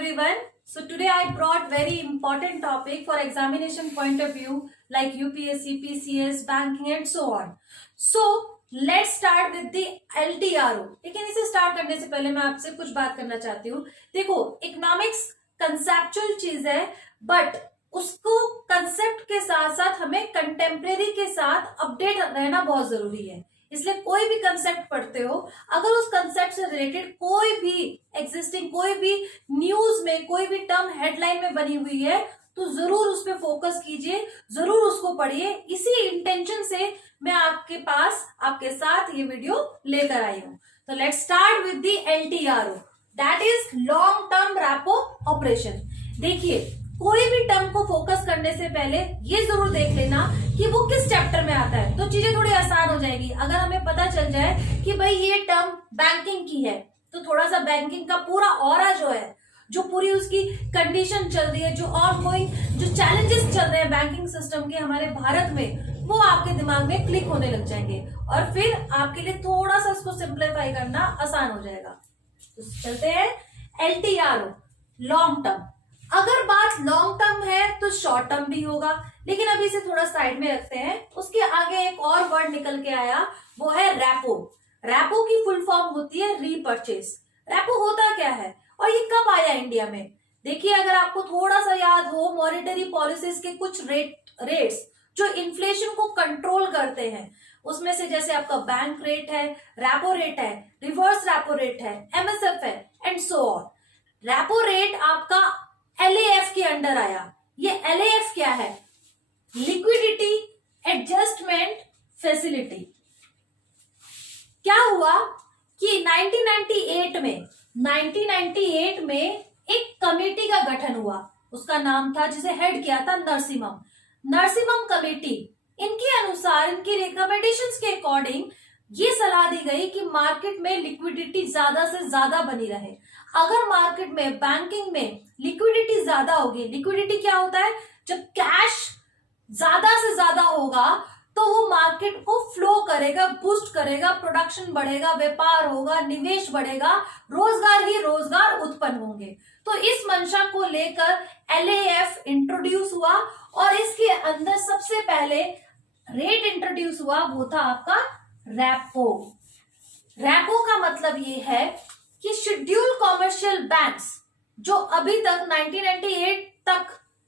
everyone. So today I brought very important topic for examination point of view like UPSC, PCS, banking and so on. So let's start with the LTRO. लेकिन इसे start करने से पहले मैं आपसे कुछ बात करना चाहती हूँ. देखो इकोनॉमिक्स कंसेप्चुअल चीज है बट उसको कंसेप्ट के साथ साथ हमें कंटेम्प्रेरी के साथ अपडेट रहना बहुत जरूरी है. इसलिए कोई भी कंसेप्ट पढ़ते हो अगर उस कंसेप्ट से रिलेटेड कोई भी एग्जिस्टिंग कोई भी न्यूज में कोई भी टर्म हेडलाइन में बनी हुई है तो जरूर उस पर फोकस कीजिए, जरूर उसको पढ़िए. इसी इंटेंशन से मैं आपके पास आपके साथ ये वीडियो लेकर आई हूं. तो let's start with the LTRO, that is long term repo operation. देखिए कोई भी टर्म को फोकस करने से पहले ये जरूर देख लेना कि वो किस चैप्टर में आता है, तो चीजें थोड़ी आसान हो जाएगी. अगर हमें पता चल जाए कि भाई ये टर्म बैंकिंग की है तो थोड़ा सा बैंकिंग का पूरा ऑरा जो है, जो पूरी उसकी कंडीशन चल रही है, जो ऑनगोइंग जो चैलेंजेस चल रहे हैं बैंकिंग सिस्टम के हमारे भारत में, वो आपके दिमाग में क्लिक होने लग जाएंगे और फिर आपके लिए थोड़ा सा उसको सिंप्लीफाई करना आसान हो जाएगा. तो चलते हैं LTRO, लॉन्ग टर्म. अगर बात लॉन्ग टर्म है तो शॉर्ट टर्म भी होगा, लेकिन अभी इसे थोड़ा साइड में रखते हैं. उसके आगे एक और वर्ड निकल के आया, वो है रेपो. रेपो की फुल फॉर्म होती है रीपर्चेस. रेपो होता क्या है और ये कब आया इंडिया में? देखिए अगर आपको थोड़ा सा याद हो, मॉनेटरी पॉलिसीज के कुछ रेट्स जो इन्फ्लेशन को कंट्रोल करते हैं, उसमें से जैसे आपका बैंक रेट है, रेपो रेट है, रिवर्स रेपो रेट है, MSF है and so on. Repo rate आपका LAF के अंडर आया. ये LAF क्या है? Liquidity adjustment facility. क्या हुआ कि 1998 में एक कमेटी का गठन हुआ. उसका नाम था, जिसे हेड किया था नरसिम्हम कमेटी. इनके अनुसार, इनकी रिकमेंडेशंस के अकॉर्डिंग ये सलाह दी गई कि मार्केट में लिक्विडिटी ज्यादा से ज्यादा बनी रहे. अगर मार्केट में बैंकिंग में लिक्विडिटी ज्यादा होगी, लिक्विडिटी क्या होता है? जब कैश ज्यादा से ज्यादा होगा तो वो मार्केट को फ्लो करेगा, बूस्ट करेगा, प्रोडक्शन बढ़ेगा, व्यापार होगा, निवेश बढ़ेगा, रोजगार ही रोजगार उत्पन्न होंगे. तो इस मंशा को लेकर LAF इंट्रोड्यूस हुआ और इसके अंदर सबसे पहले रेट इंट्रोड्यूस हुआ, वो था आपका रेपो. रेपो का मतलब ये है कि शेड्यूल कॉमर्शियल बैंक्स जो अभी तक 1998 तक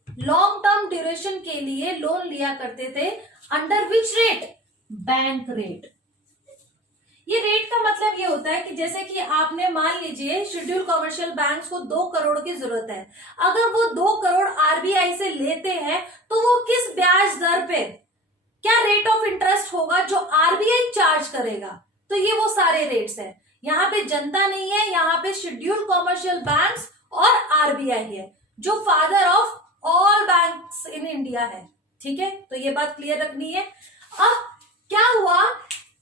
लॉन्ग टर्म ड्यूरेशन के लिए लोन लिया करते थे, under which rate? Bank rate. ये रेट का मतलब ये होता है कि जैसे कि आपने मान लीजिए शेड्यूल कॉमर्शियल बैंक्स को 2 करोड़ की जरूरत है. अगर वो 2 करोड़ RBI से लेते हैं तो वो किस ब्याज दर पे, क्या रेट ऑफ इंटरेस्ट होगा जो RBI चार्ज करेगा? तो ये वो सारे रेट्स हैं. यहाँ पे जनता नहीं है, यहाँ पे शेड्यूल कॉमर्शियल बैंक्स और RBI है जो father of all banks in India है. ठीक है, तो ये बात क्लियर रखनी है. अब क्या हुआ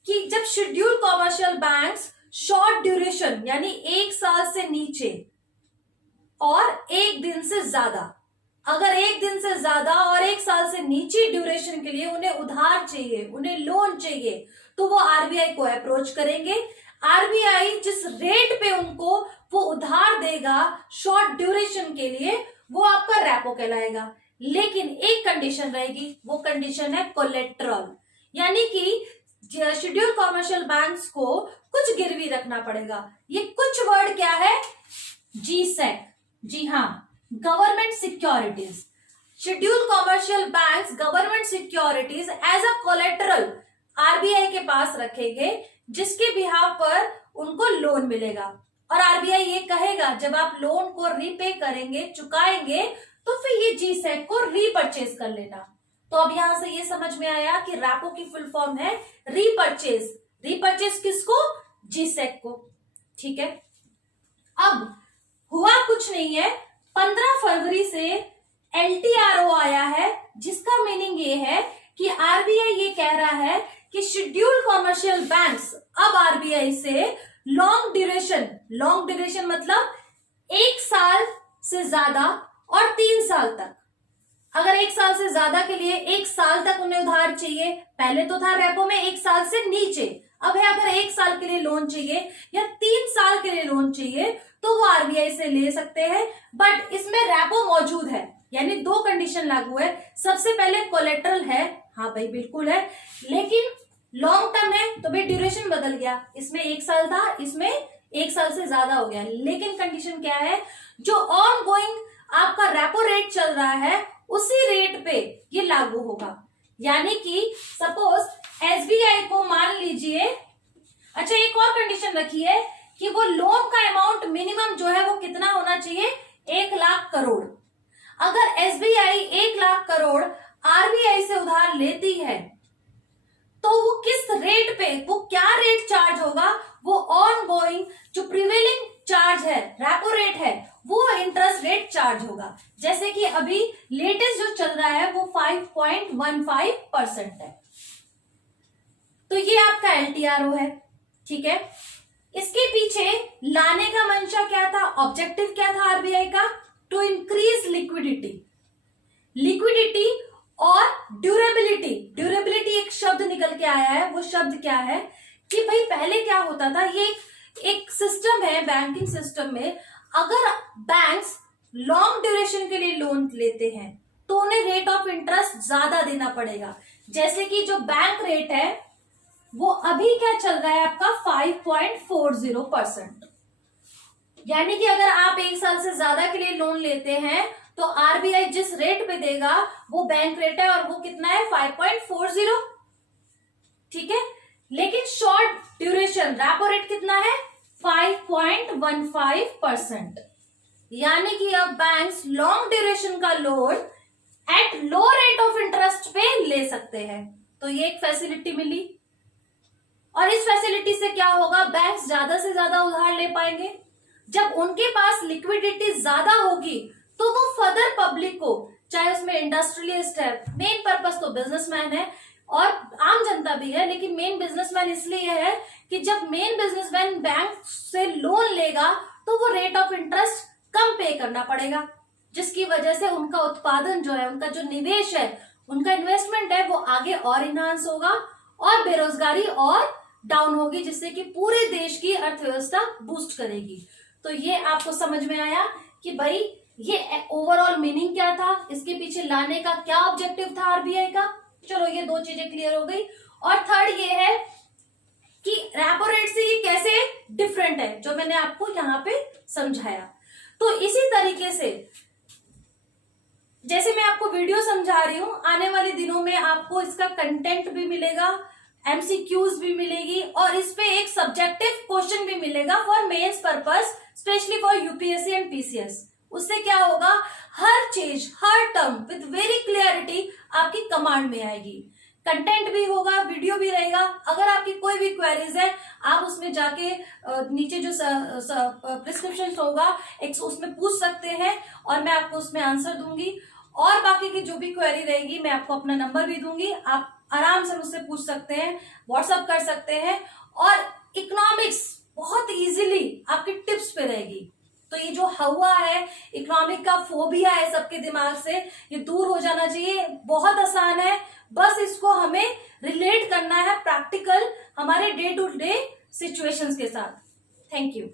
कि जब schedule commercial banks short duration यानी 1 साल से नीचे और 1 दिन से ज्यादा, अगर 1 दिन से ज्यादा और 1 साल से नीचे ड्यूरेशन के लिए उन्हें उधार चाहिए, उन्हें लोन चाहिए, तो वो RBI को अप्रोच करेंगे. RBI जिस रेट पे उनको वो उधार देगा शॉर्ट ड्यूरेशन के लिए, वो आपका रेपो कहलाएगा. लेकिन एक कंडीशन रहेगी, वो कंडीशन है कोलेट्रल, यानी कि शेड्यूल कॉमर्शियल बैंक्स को कुछ गिरवी रखना पड़ेगा. ये कुछ वर्ड क्या है? GSEC. जी हाँ, government securities. Schedule commercial banks government securities as a collateral RBI के पास रखेंगे, जिसके बिहाव पर उनको लोन मिलेगा. और RBI ये कहेगा जब आप लोन को रीपे करेंगे, चुकाएंगे, तो फिर ये GSEC को रीपर्चेज कर लेना. तो अब यहां से ये समझ में आया कि रेपो की फुल फॉर्म है रीपर्चेज. रीपर्चेज किसको? GSEC को. ठीक है, अब हुआ कुछ नहीं है, 15 फरवरी से LTRO आया है, जिसका मीनिंग ये है कि RBI ये कह रहा है कि शेड्यूल कॉमर्शियल बैंक्स अब RBI से लॉन्ग ड्यूरेशन मतलब 1 साल से ज्यादा और 3 साल तक. अगर 1 साल से ज्यादा के लिए 1 साल तक उन्हें उधार चाहिए, पहले तो था रेपो में 1 साल से नीचे, अब है अगर 1 साल के लिए लोन चाहिए या 3 साल के लिए लोन चाहिए तो वो आरबीआई से ले सकते हैं, बट इसमें रेपो मौजूद है, यानी 2 कंडीशन लागू है। सबसे पहले कोलेट्रल है, हाँ भाई बिल्कुल है, लेकिन लॉन्ग टर्म है तो भाई ड्यूरेशन बदल गया, इसमें 1 साल था, इसमें 1 साल से ज्यादा हो गया। लेकिन कंडीशन क्या है, जो ऑन गोइंग आपका रेपो रेट चल रहा है उसी रेट पे ये लागू होगा। यानी कि सपोज एसबीआई को मान लीजिए, अच्छा एक और कंडीशन रखी है कि वो लोन का अमाउंट मिनिमम जो है वो कितना होना चाहिए, 1 लाख करोड़। अगर एसबीआई 1 लाख करोड़ आरबीआई से उधार लेती है तो वो किस रेट पे, वो क्या रेट चार्ज होगा, वो ऑन गोइंग जो प्रिवेलिंग चार्ज है, रेपो रेट है, वो इंटरेस्ट रेट चार्ज होगा। जैसे कि अभी लेटेस्ट जो चल रहा है वो 5.15% है। तो ये आपका एलटीआरओ है, ठीक है। इसके पीछे लाने का मंशा क्या था, ऑब्जेक्टिव क्या था आरबीआई का, टू इंक्रीज लिक्विडिटी। लिक्विडिटी और ड्यूरेबिलिटी, ड्यूरेबिलिटी एक शब्द निकल के आया है, वो शब्द क्या है कि भाई पहले क्या होता था, ये एक सिस्टम है बैंकिंग सिस्टम में, अगर बैंक्स लॉन्ग ड्यूरेशन के लिए लोन लेते हैं तो उन्हें रेट ऑफ इंटरेस्ट ज्यादा देना पड़ेगा। जैसे कि जो बैंक रेट है वो अभी क्या चल रहा है आपका 5.40%, यानी कि अगर आप 1 साल से ज्यादा के लिए लोन लेते हैं तो आरबीआई जिस रेट पे देगा वो बैंक रेट है, और वो कितना है 5.40, ठीक है। लेकिन शॉर्ट ड्यूरेशन रेपो रेट कितना है 5.15%, यानी कि अब बैंक्स लॉन्ग ड्यूरेशन का loan at low rate of interest पे ले सकते हैं। तो ये एक फैसिलिटी मिली, और इस फैसिलिटी से क्या होगा, बैंक्स ज्यादा से ज्यादा उधार ले पाएंगे। जब उनके पास लिक्विडिटी ज्यादा होगी तो वो फर्दर पब्लिक को, चाहे उसमें इंडस्ट्रियलिस्ट है, मेन पर्पस तो बिजनेसमैन है और आम जनता भी है, लेकिन मेन बिजनेसमैन इसलिए है कि जब मेन बिजनेसमैन बैंक से लोन लेगा तो वो रेट ऑफ इंटरेस्ट कम पे करना पड़ेगा, जिसकी वजह से उनका उत्पादन जो है, उनका जो निवेश है, उनका इन्वेस्टमेंट है वो आगे और इनहांस होगा और बेरोजगारी और डाउन होगी, जिससे कि पूरे देश की अर्थव्यवस्था बूस्ट करेगी। तो ये आपको समझ में आया कि भाई ये ओवरऑल मीनिंग क्या था, इसके पीछे लाने का क्या ऑब्जेक्टिव था आरबीआई का। चलो ये 2 चीजें क्लियर हो गई। और थर्ड ये है कि रेपो रेट से ये कैसे डिफरेंट है, जो मैंने आपको यहाँ पे समझाया। तो इसी तरीके से जैसे मैं आपको वीडियो समझा रही हूं, आने वाले दिनों में आपको इसका कंटेंट भी मिलेगा, एमसीक्यूज भी मिलेगी, और इस पे एक सब्जेक्टिव क्वेश्चन भी मिलेगा for mains purpose, specially for UPSC and PCS. उससे क्या होगा, हर चीज, हर टर्म विद वेरी क्लियरिटी आपकी कमांड में आएगी। कंटेंट भी होगा, वीडियो भी रहेगा। अगर आपकी कोई भी क्वेरीज है आप उसमें जाके नीचे जो प्रिस्क्रिप्शन होगा उसमें पूछ सकते हैं और मैं आपको उसमें आंसर दूंगी। और बाकी की जो भी क्वेरी रहेगी मैं आपको अपना नंबर भी दूंगी, आप आराम से मुझसे पूछ सकते हैं, व्हाट्सअप कर सकते हैं। और इकोनॉमिक्स बहुत इजीली आपकी टिप्स पे रहेगी। तो ये जो हवा है, इकोनॉमिक का फोबिया है सबके दिमाग से, ये दूर हो जाना चाहिए। बहुत आसान है, बस इसको हमें रिलेट करना है प्रैक्टिकल हमारे डे टू डे सिचुएशंस के साथ। Thank you.